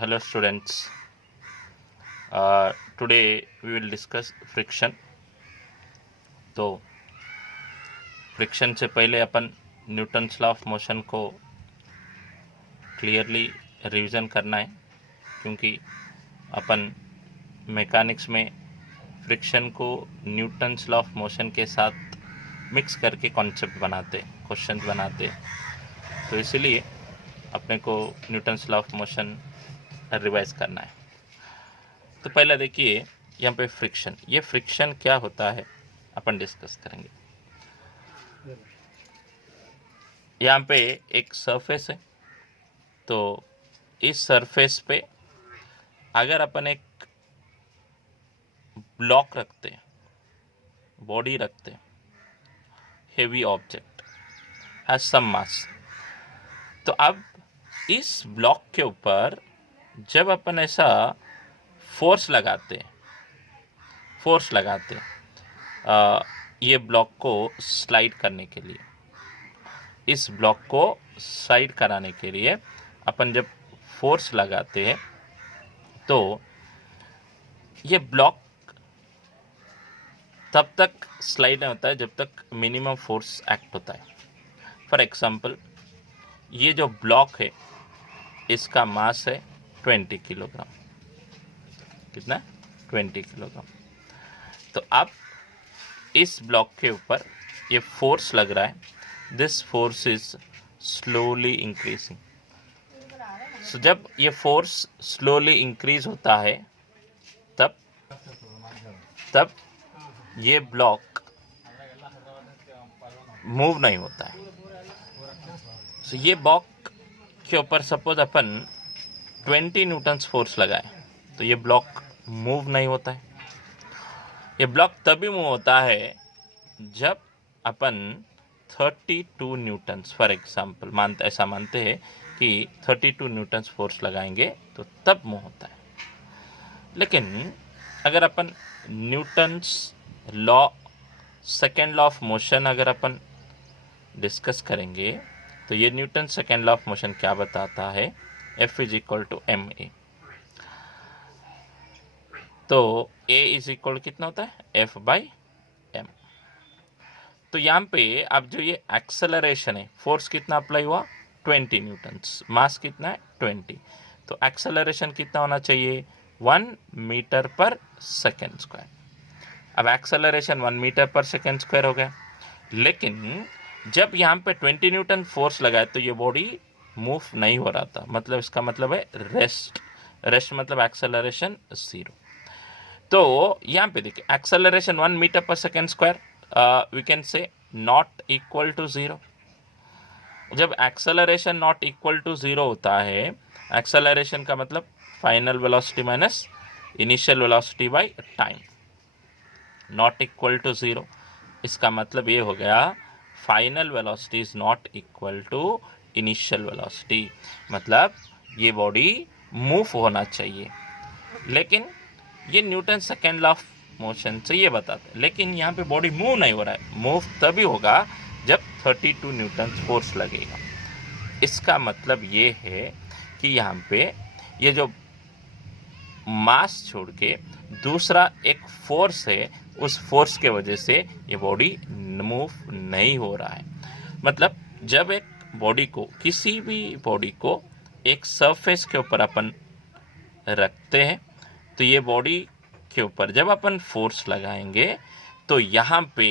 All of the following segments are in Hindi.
Hello students. Today we will discuss friction. तो फ्रिक्शन से पहले अपन न्यूटन्स लॉ ऑफ मोशन को क्लियरली रिवीजन करना है, क्योंकि अपन मैकेनिक्स में फ्रिक्शन को न्यूटन्स लॉ ऑफ मोशन के साथ मिक्स करके कॉन्सेप्ट बनाते, क्वेश्चन बनाते। तो इसीलिए अपने को Newton's law of motion revise करना है। तो पहले देखिए यहाँ पे फ्रिक्शन, ये फ्रिक्शन क्या होता है अपन डिस्कस करेंगे। यहाँ पे एक सरफेस है, तो इस सरफेस पे अगर अपन एक ब्लॉक रखते हैं, बॉडी रखते हैं, हेवी ऑब्जेक्ट हैज सम मास, तो अब इस ब्लॉक के ऊपर जब अपन ऐसा फोर्स लगाते हैं, ये ब्लॉक को स्लाइड करने के लिए, इस ब्लॉक को स्लाइड कराने के लिए अपन जब फोर्स लगाते हैं तो ये ब्लॉक तब तक स्लाइड नहीं होता है जब तक मिनिमम फोर्स एक्ट होता है। फॉर एग्जांपल, ये जो ब्लॉक है इसका मास है 20 किलोग्राम। कितना? 20 किलोग्राम। तो अब इस ब्लॉक के ऊपर ये फोर्स लग रहा है, this force is slowly increasing. So जब ये फोर्स स्लोली इंक्रीज होता है तब ये ब्लॉक मूव नहीं होता है। सो ये ब्लॉक के ऊपर सपोज अपन 20 न्यूटन्स फोर्स लगाए तो ये ब्लॉक मूव नहीं होता है। ये ब्लॉक तभी मूव होता है जब अपन 32 न्यूटन्स, फॉर एग्जाम्पल ऐसा मानते हैं कि 32 न्यूटन्स फोर्स लगाएंगे तो तब मूव होता है। लेकिन अगर अपन Newton's law, second law of motion अगर अपन डिस्कस करेंगे तो ये Newton second law of motion क्या बताता है, F is equal to ma। तो A इज इक्वल कितना होता है, F बाई m। तो यहाँ पे अब जो ये एक्सेलरेशन है, फोर्स कितना अप्लाई हुआ, 20 न्यूटन्स, मास कितना है 20, तो एक्सेलरेशन कितना होना चाहिए, 1 मीटर पर सेकेंड स्क्वायर। अब एक्सेलरेशन 1 मीटर पर सेकेंड स्क्वायर हो गया, लेकिन जब यहाँ पे 20 न्यूटन फोर्स लगाए तो ये बॉडी मूव नहीं हो रहा था, मतलब इसका मतलब है रेस्ट मतलब एक्सेलरेशन 0। तो यहाँ पे देखिए एक्सेलरेशन 1 मीटर पर second square we can say not equal to 0। जब एक्सेलरेशन नॉट इक्वल टू 0 होता है, एक्सेलरेशन का मतलब final velocity minus initial velocity by time, not equal to 0। इसका मतलब ये हो गया final velocity is not equal to initial velocity, मतलब ये बॉडी मूव होना चाहिए। लेकिन ये Newton second law of motion से ये बताते हैं, लेकिन यहाँ पे बॉडी मूव नहीं हो रहा है। मूव तभी होगा जब 32 न्यूटन फोर्स लगेगा। इसका मतलब ये है कि यहाँ पे ये जो मास छोड़ के दूसरा एक फोर्स है, उस फोर्स के वजह से ये बॉडी मूव नहीं हो रहा है। मतलब जब एक बॉडी को, किसी भी बॉडी को एक सरफेस के ऊपर अपन रखते हैं तो ये बॉडी के ऊपर जब अपन फोर्स लगाएंगे तो यहाँ पे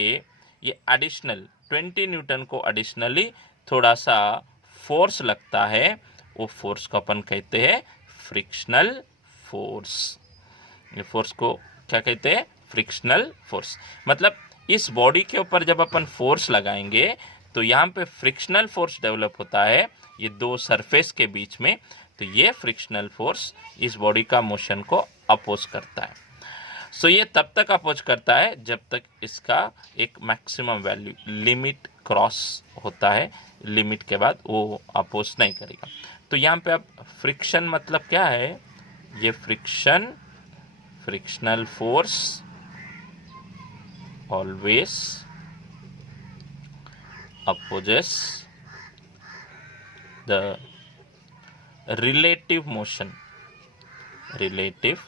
ये एडिशनल 20 न्यूटन को एडिशनली थोड़ा सा फोर्स लगता है, वो फोर्स को अपन कहते हैं फ्रिक्शनल फोर्स। ये फोर्स को क्या कहते हैं, फ्रिक्शनल फोर्स। मतलब इस बॉडी के ऊपर जब अपन फोर्स लगाएंगे तो यहाँ पे फ्रिक्शनल फोर्स डेवलप होता है ये दो सरफेस के बीच में, तो ये फ्रिक्शनल फोर्स इस बॉडी का मोशन को अपोज करता है। सो ये तब तक अपोज करता है जब तक इसका एक मैक्सिमम वैल्यू लिमिट क्रॉस होता है, लिमिट के बाद वो अपोज नहीं करेगा। तो यहाँ पे अब फ्रिक्शन मतलब क्या है, ये frictional force always opposes the relative motion relative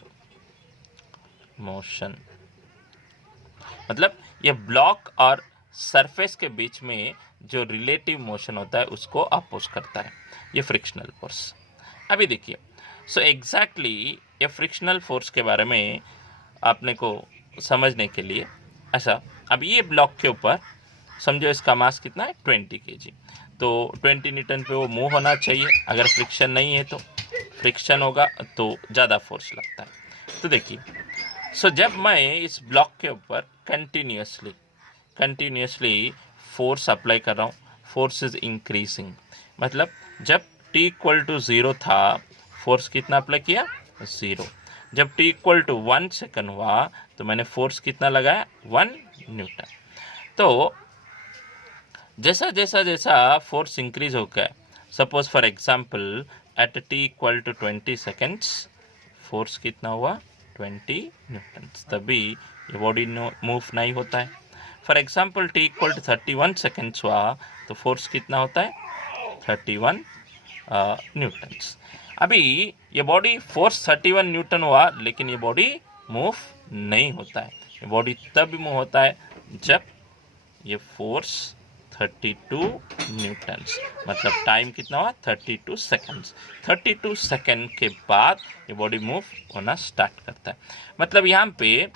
motion. मतलब ये ब्लॉक और सरफेस के बीच में जो रिलेटिव मोशन होता है उसको अपोज करता है, ये फ्रिक्शनल फोर्स। अभी देखिए, सो एग्जैक्टली ये फ्रिक्शनल फोर्स के बारे में आपने को समझने के लिए, अच्छा अब ये ब्लॉक के ऊपर समझो इसका मास कितना है 20 kg, तो 20 न्यूटन पे वो मूव होना चाहिए। अगर फ्रिक्शन नहीं है तो फ्रिक्शन होगा तो ज़्यादा फोर्स लगता है। तो देखिए, सो जब मैं इस ब्लॉक के ऊपर कंटिन्यूसली फोर्स अप्लाई कर रहा हूँ, फोर्स इज इंक्रीजिंग, मतलब जब t इक्वल टू 0 था फोर्स कितना अप्लाई किया 0, जब t इक्वल टू 1 सेकंड हुआ तो मैंने फोर्स कितना लगाया 1 न्यूटन। तो जैसा जैसा जैसा फोर्स इंक्रीज हो गया, suppose for example at t equal to 20 seconds force कितना हुआ 20 न्यूटन, तभी ये बॉडी मूव नहीं होता है। For example t equal to 31 seconds हुआ तो फोर्स कितना होता है 31 न्यूटन्स। अभी ये बॉडी फोर्स 31 न्यूटन हुआ लेकिन ये बॉडी मूव नहीं होता है। ये बॉडी तब मूव होता है जब ये फोर्स 32 न्यूटन्स, मतलब टाइम कितना हुआ 32 सेकेंड्स। 32 सेकेंड के बाद ये बॉडी मूव होना स्टार्ट करता है। मतलब यहाँ पे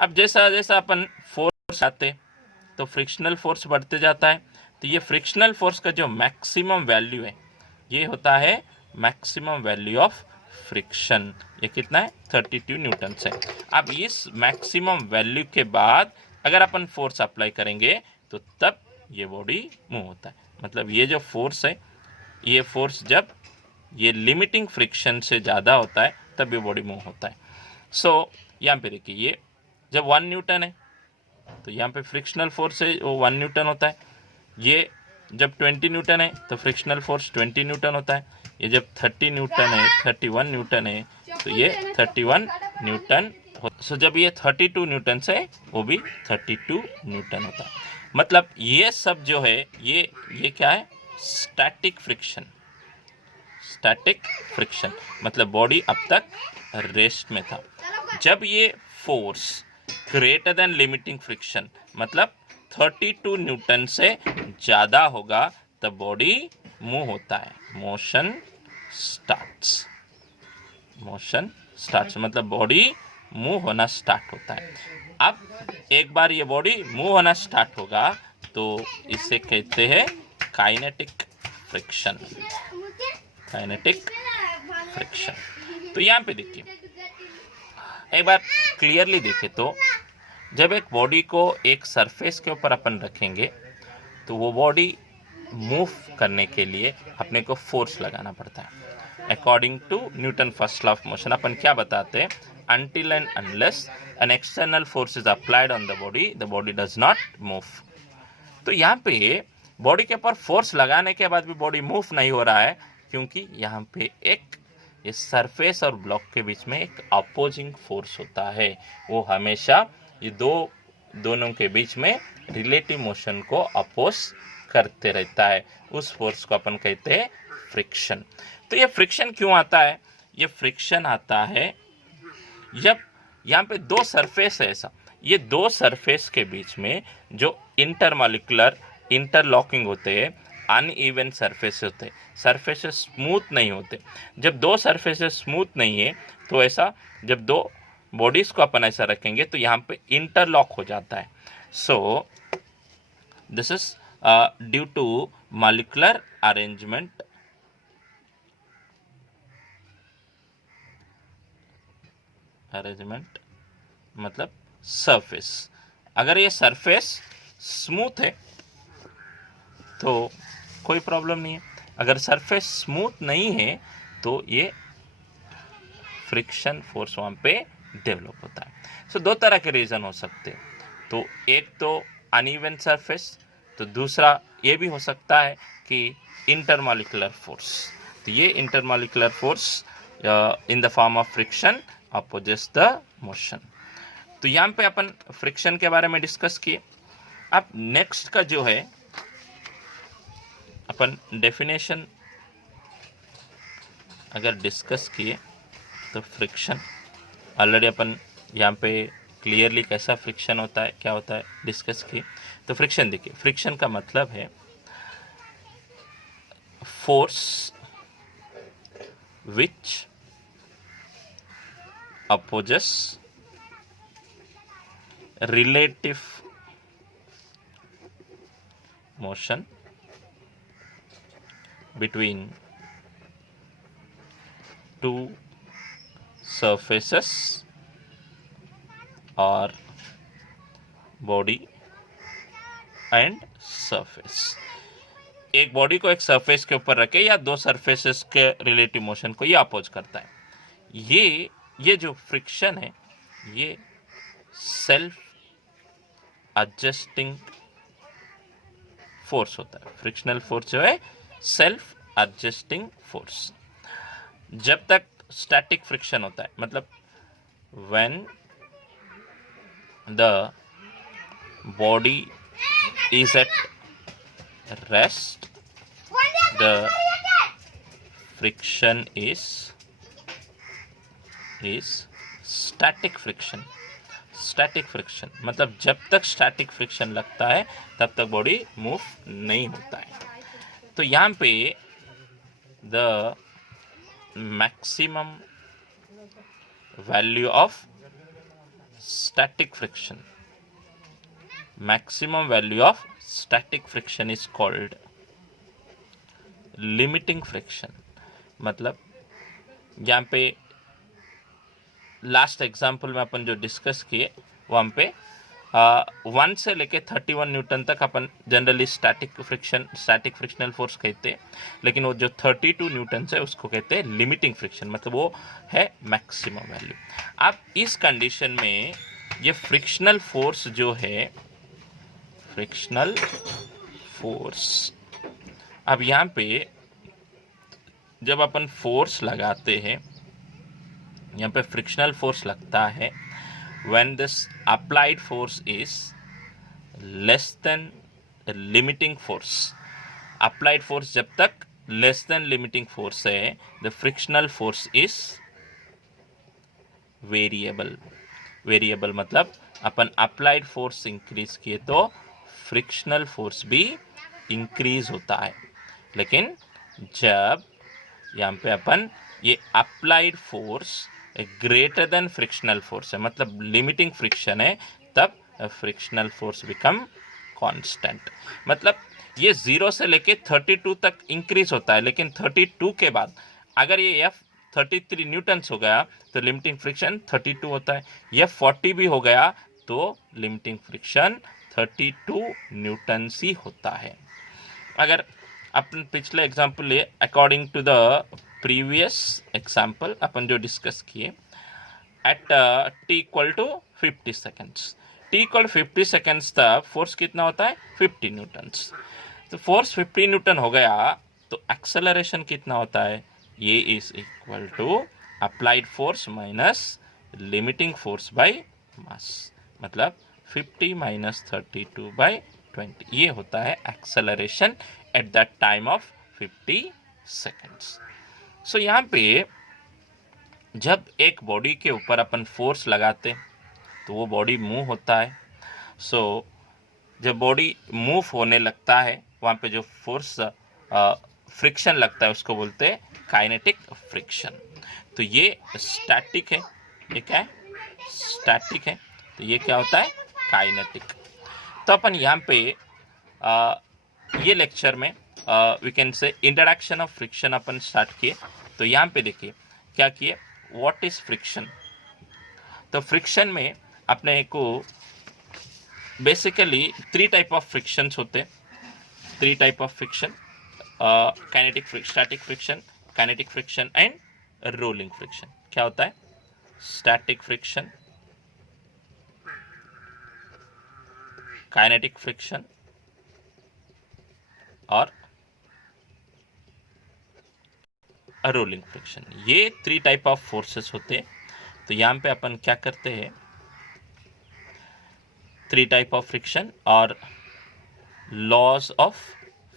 अब जैसा जैसा अपन फोर्स आते तो फ्रिक्शनल फोर्स बढ़ते जाता है। तो ये फ्रिक्शनल फोर्स का जो मैक्सिमम वैल्यू है ये होता है मैक्सिमम वैल्यू ऑफ फ्रिक्शन। ये कितना है 32 न्यूटन है। अब इस मैक्सिमम वैल्यू के बाद अगर अपन फोर्स अप्लाई करेंगे तो तब ये बॉडी मूव होता है। मतलब ये जो फोर्स है, ये फोर्स जब ये लिमिटिंग फ्रिक्शन से ज़्यादा होता है तब ये बॉडी मूव होता है। सो यहाँ पे देखिए, ये जब 1 न्यूटन है तो यहाँ पे फ्रिक्शनल फोर्स है वो 1 न्यूटन होता है। ये जब 20 न्यूटन है तो फ्रिक्शनल फोर्स 20 न्यूटन होता है। ये जब 30 न्यूटन है 31 न्यूटन है तो ये 31 न्यूटन। सो जब ये 32 न्यूटन से वो भी 32 न्यूटन होता है। मतलब ये सब जो है ये क्या है स्टैटिक फ्रिक्शन। स्टैटिक फ्रिक्शन मतलब बॉडी अब तक रेस्ट में था। जब ये force greater than limiting friction मतलब 32 न्यूटन से ज़्यादा होगा तब बॉडी मूव होता है। मोशन स्टार्ट्स मतलब बॉडी मूव होना स्टार्ट होता है। अब एक बार ये बॉडी मूव होना स्टार्ट होगा तो इसे कहते हैं काइनेटिक फ्रिक्शन। तो यहाँ पे देखिए, एक बार क्लियरली देखें तो जब एक बॉडी को एक सरफेस के ऊपर अपन रखेंगे तो वो बॉडी मूव करने के लिए अपने को फोर्स लगाना पड़ता है। According to Newton first law of motion अपन क्या बताते हैं, until and unless an external force is applied on the body does not move। तो यहाँ पे बॉडी के ऊपर फोर्स लगाने के बाद भी बॉडी मूव नहीं हो रहा है क्योंकि यहाँ पे एक इस सरफेस और ब्लॉक के बीच में एक अपोजिंग फोर्स होता है। वो हमेशा ये दोनों के बीच में रिलेटिव मोशन को अपोज करते रहता है। उस फोर्स को अपन कहते हैं फ्रिक्शन। तो ये फ्रिक्शन क्यों आता है? ये फ्रिक्शन आता है जब यहाँ पे दो सरफेस है, ऐसा ये दो सरफेस के बीच में जो इंटरमॉलिक्यूलर इंटरलॉकिंग होते हैं, अनइवन सरफेस होते हैं, सरफेसेस स्मूथ नहीं होते। जब दो सरफेसेस स्मूथ नहीं है तो ऐसा जब दो बॉडीज़ को अपन ऐसा रखेंगे तो यहाँ पे इंटरलॉक हो जाता है। So this is due to molecular arrangement मतलब सरफेस। अगर ये सरफेस स्मूथ है तो कोई प्रॉब्लम नहीं है, अगर सरफेस स्मूथ नहीं है तो ये फ्रिक्शन फोर्स वहाँ पे डेवलप होता है। सो दो तरह के रीज़न हो सकते हैं, तो एक तो अनइवन सरफेस, तो दूसरा ये भी हो सकता है कि इंटरमॉलिक्यूलर फोर्स। तो ये intermolecular force in the form of friction opposes the motion. तो यहाँ पे अपन फ्रिक्शन के बारे में डिस्कस किए। अब नेक्स्ट का जो है अपन डेफिनेशन अगर डिस्कस किए तो फ्रिक्शन ऑलरेडी अपन यहाँ पे क्लियरली कैसा फ्रिक्शन होता है, क्या होता है डिस्कस किए। तो फ्रिक्शन देखिए, फ्रिक्शन का मतलब है force which opposes relative motion between two surfaces or body and surface। एक बॉडी को एक सरफेस के ऊपर रखे या दो सरफेसेस के रिलेटिव मोशन को ये अपोज करता है। ये जो फ्रिक्शन है ये सेल्फ एडजस्टिंग फोर्स होता है। फ्रिक्शनल फोर्स जो है सेल्फ एडजस्टिंग फोर्स। जब तक स्टैटिक फ्रिक्शन होता है, मतलब when the body is at rest the friction is static friction. Static friction मतलब जब तक स्टैटिक फ्रिक्शन लगता है तब तक बॉडी मूव नहीं होता है। तो यहाँ पे the maximum value of static friction, maximum value of static friction is called limiting friction. मतलब यहाँ पे लास्ट एग्जाम्पल में अपन जो डिस्कस किए वहाँ पे 1 से लेके 31 न्यूटन तक अपन जनरली स्टैटिक फ्रिक्शनल फोर्स कहते हैं, लेकिन वो जो 32 न्यूटन है उसको कहते हैं लिमिटिंग फ्रिक्शन, मतलब वो है मैक्सिमम वैल्यू। अब इस कंडीशन में ये फ्रिक्शनल फोर्स जो है, फ्रिक्शनल फोर्स, अब यहाँ पे जब अपन फोर्स लगाते हैं, यहाँ पे फ्रिक्शनल फोर्स लगता है when this applied force is less than the limiting force। applied force जब तक less than limiting force है, the frictional force is variable। variable मतलब अपन applied force increase किए तो frictional force भी increase होता है, लेकिन जब यहाँ पे अपन ये applied force greater than frictional force है, मतलब लिमिटिंग फ्रिक्शन है, तब फ्रिक्शनल फोर्स बिकम कांस्टेंट। मतलब ये 0 से लेके 32 तक इंक्रीज होता है, लेकिन 32 के बाद अगर ये F 33 न्यूटन्स हो गया तो लिमिटिंग फ्रिक्शन 32 होता है। ये 40 भी हो गया तो लिमिटिंग फ्रिक्शन 32 न्यूटन्स ही होता है। अगर अपन पिछले एग्जाम्पल लिए, according to the previous example अपन जो डिस्कस किए, at t equal to 50 seconds, t equal 50 seconds तक फोर्स कितना होता है 50 न्यूटन्स। तो फोर्स 50 न्यूटन हो गया तो एक्सेलरेशन कितना होता है, ये is equal to applied force minus limiting force by mass, मतलब 50 माइनस 32 बाय 20, ये होता है acceleration at the time of 50 seconds. So यहाँ पे जब एक बॉडी के ऊपर अपन फोर्स लगाते तो वो बॉडी मूव होता है। सो जब बॉडी मूव होने लगता है वहाँ पे जो फोर्स फ्रिक्शन लगता है उसको बोलते हैं काइनेटिक फ्रिक्शन। तो ये स्टैटिक है, ये क्या है स्टैटिक है, तो ये क्या होता है काइनेटिक। तो अपन यहाँ पे ये लेक्चर में we can say introduction of friction अपन स्टार्ट किए। तो यहाँ पे देखिए क्या किए, व्हाट इज फ्रिक्शन। तो फ्रिक्शन में अपने को बेसिकली 3 टाइप ऑफ फ्रिक्शंस होते हैं। 3 type of friction, kinetic static friction, kinetic friction and rolling friction. क्या होता है स्टैटिक फ्रिक्शन, काइनेटिक फ्रिक्शन और रोलिंग फ्रिक्शन। ये 3 टाइप ऑफ फोर्सेस होते हैं। तो यहाँ पे अपन क्या करते हैं, 3 टाइप ऑफ फ्रिक्शन और लॉज ऑफ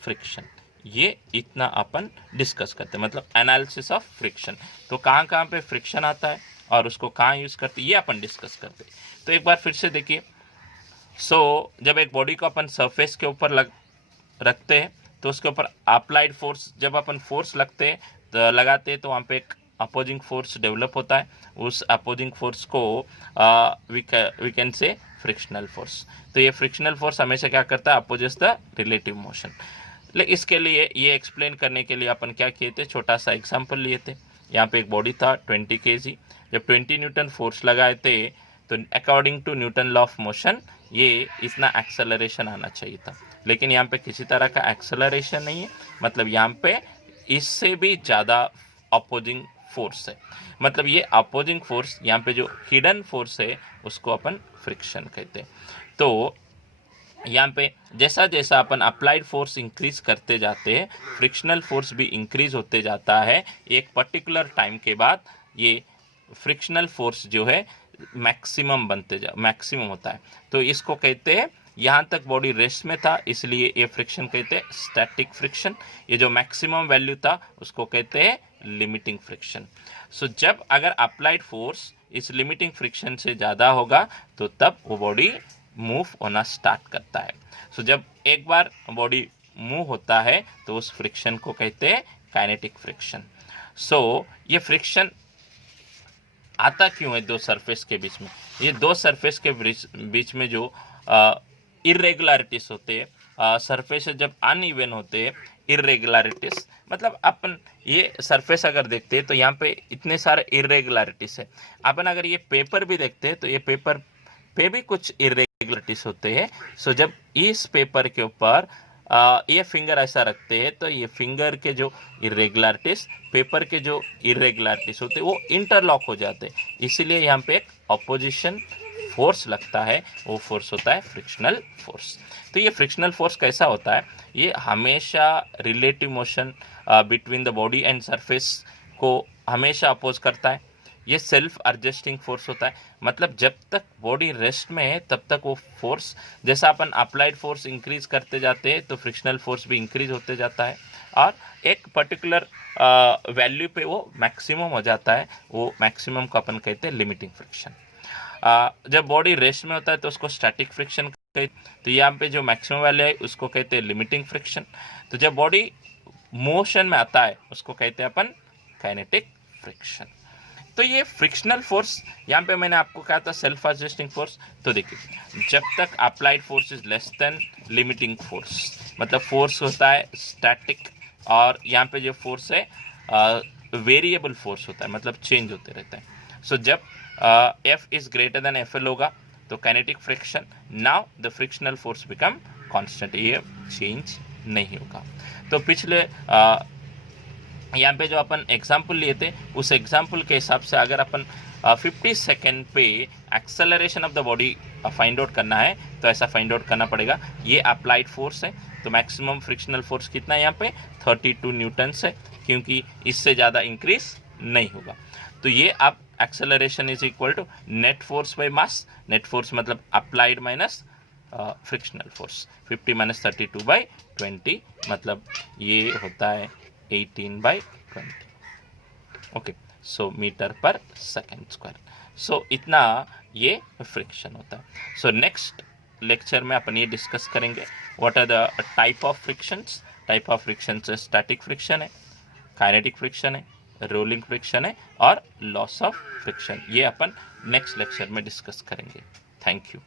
फ्रिक्शन, ये इतना अपन डिस्कस करते हैं, मतलब एनालिसिस ऑफ फ्रिक्शन। तो कहाँ कहाँ पे फ्रिक्शन आता है और उसको कहाँ यूज़ करते हैं ये अपन डिस्कस करते हैं। तो एक बार फिर से देखिए, जब एक बॉडी को अपन सरफेस के ऊपर रखते हैं तो उसके ऊपर अप्लाइड फोर्स, जब अपन फोर्स लगाते हैं तो वहाँ पे एक अपोजिंग फोर्स डेवलप होता है। उस अपोजिंग फोर्स को we can say frictional force. तो ये फ्रिक्शनल फोर्स हमेशा क्या करता है, अपोजिस द रिलेटिव मोशन। लेकिन इसके लिए ये एक्सप्लेन करने के लिए अपन क्या किए थे, छोटा सा एग्जाम्पल लिए थे। यहाँ पे एक बॉडी था 20 kg, जब 20 न्यूटन फोर्स लगाए थे तो according to Newton law of motion ये इतना एक्सेलरेशन आना चाहिए था, लेकिन यहाँ पे किसी तरह का एक्सेलरेशन नहीं है। मतलब यहाँ पे इससे भी ज़्यादा अपोजिंग फोर्स है। मतलब ये अपोजिंग फोर्स, यहाँ पे जो हिडन फोर्स है उसको अपन फ्रिक्शन कहते हैं। तो यहाँ पे जैसा जैसा अपन अप्लाइड फोर्स इंक्रीज करते जाते हैं, फ्रिक्शनल फोर्स भी इंक्रीज होते जाता है। एक पर्टिकुलर टाइम के बाद ये फ्रिक्शनल फोर्स जो है मैक्सिमम होता है। तो इसको कहते हैं, यहाँ तक बॉडी रेस्ट में था इसलिए ये फ्रिक्शन कहते हैं स्टैटिक फ्रिक्शन। ये जो मैक्सिमम वैल्यू था उसको कहते हैं लिमिटिंग फ्रिक्शन। जब अगर अप्लाइड फोर्स इस लिमिटिंग फ्रिक्शन से ज़्यादा होगा तो तब वो बॉडी मूव होना स्टार्ट करता है। जब एक बार बॉडी मूव होता है तो उस फ्रिक्शन को कहते हैं काइनेटिक फ्रिक्शन। ये फ्रिक्शन आता क्यों है दो सरफेस के बीच में? ये दो सरफेस के बीच में जो इरेगुलरिटीज होते हैं, सरफेस जब अनइवन होते हैं, इरेगुलरिटीज मतलब अपन ये सरफेस अगर देखते हैं तो यहाँ पे इतने सारे इरेगुलरिटीज है। अपन अगर ये पेपर भी देखते हैं तो ये पेपर पे भी कुछ इरेगुलरिटीज होते हैं। जब इस पेपर के ऊपर ये फिंगर ऐसा रखते हैं तो ये फिंगर के जो इरेगुलरिटीज, पेपर के जो इरेगुलरिटीज होते हैं वो इंटरलॉक हो जाते हैं, इसीलिए यहाँ पे एक अपोजिशन फोर्स लगता है, वो फोर्स होता है फ्रिक्शनल फोर्स। तो ये फ्रिक्शनल फोर्स कैसा होता है, ये हमेशा relative motion between the body and surface को हमेशा अपोज करता है। ये सेल्फ एडजस्टिंग फोर्स होता है, मतलब जब तक बॉडी रेस्ट में है तब तक वो फोर्स, जैसा अपन अप्लाइड फोर्स इंक्रीज करते जाते हैं तो फ्रिक्शनल फोर्स भी इंक्रीज होते जाता है और एक पर्टिकुलर वैल्यू पे वो मैक्सिमम हो जाता है। वो मैक्सिमम को अपन कहते हैं लिमिटिंग फ्रिक्शन। जब बॉडी रेस्ट में होता है तो उसको स्टैटिक फ्रिक्शन कहते, तो यहाँ पे जो मैक्सिमम वैल्यू है उसको कहते हैं लिमिटिंग फ्रिक्शन। तो जब बॉडी मोशन में आता है उसको कहते हैं अपन काइनेटिक फ्रिक्शन। तो ये फ्रिक्शनल फोर्स, यहाँ पे मैंने आपको कहा था सेल्फ एडजस्टिंग फोर्स। तो देखिए, जब तक applied force is less than limiting force, मतलब फोर्स होता है स्टैटिक, और यहाँ पे जो फोर्स है वेरिएबल फोर्स होता है, मतलब चेंज होते रहता है। जब F is greater than FL होगा तो kinetic friction, now the frictional force become constant, ये चेंज नहीं होगा। तो पिछले यहाँ पे जो अपन एग्जाम्पल लिए थे उस एग्जाम्पल के हिसाब से अगर अपन 50 सेकेंड पे acceleration of the body find out करना है तो ऐसा फाइंड आउट करना पड़ेगा। ये अप्लाइड फोर्स है तो मैक्सिमम फ्रिक्शनल फोर्स कितना है यहाँ पे 32 न्यूटन्स है, क्योंकि इससे ज़्यादा इंक्रीज नहीं होगा। तो ये अब acceleration is equal to net force by mass. Net force मतलब applied minus frictional force, 50 minus 32/20 मतलब ये होता है 18/20। ओके, मीटर पर सेकेंड स्क्वायर। इतना ये फ्रिक्शन होता है। नेक्स्ट लेक्चर में अपन ये डिस्कस करेंगे what are the type of frictions. Type of frictions static friction है, काइनेटिक फ्रिक्शन है, रोलिंग फ्रिक्शन है और लॉस ऑफ फ्रिक्शन। ये अपन नेक्स्ट लेक्चर में डिस्कस करेंगे। Thank you.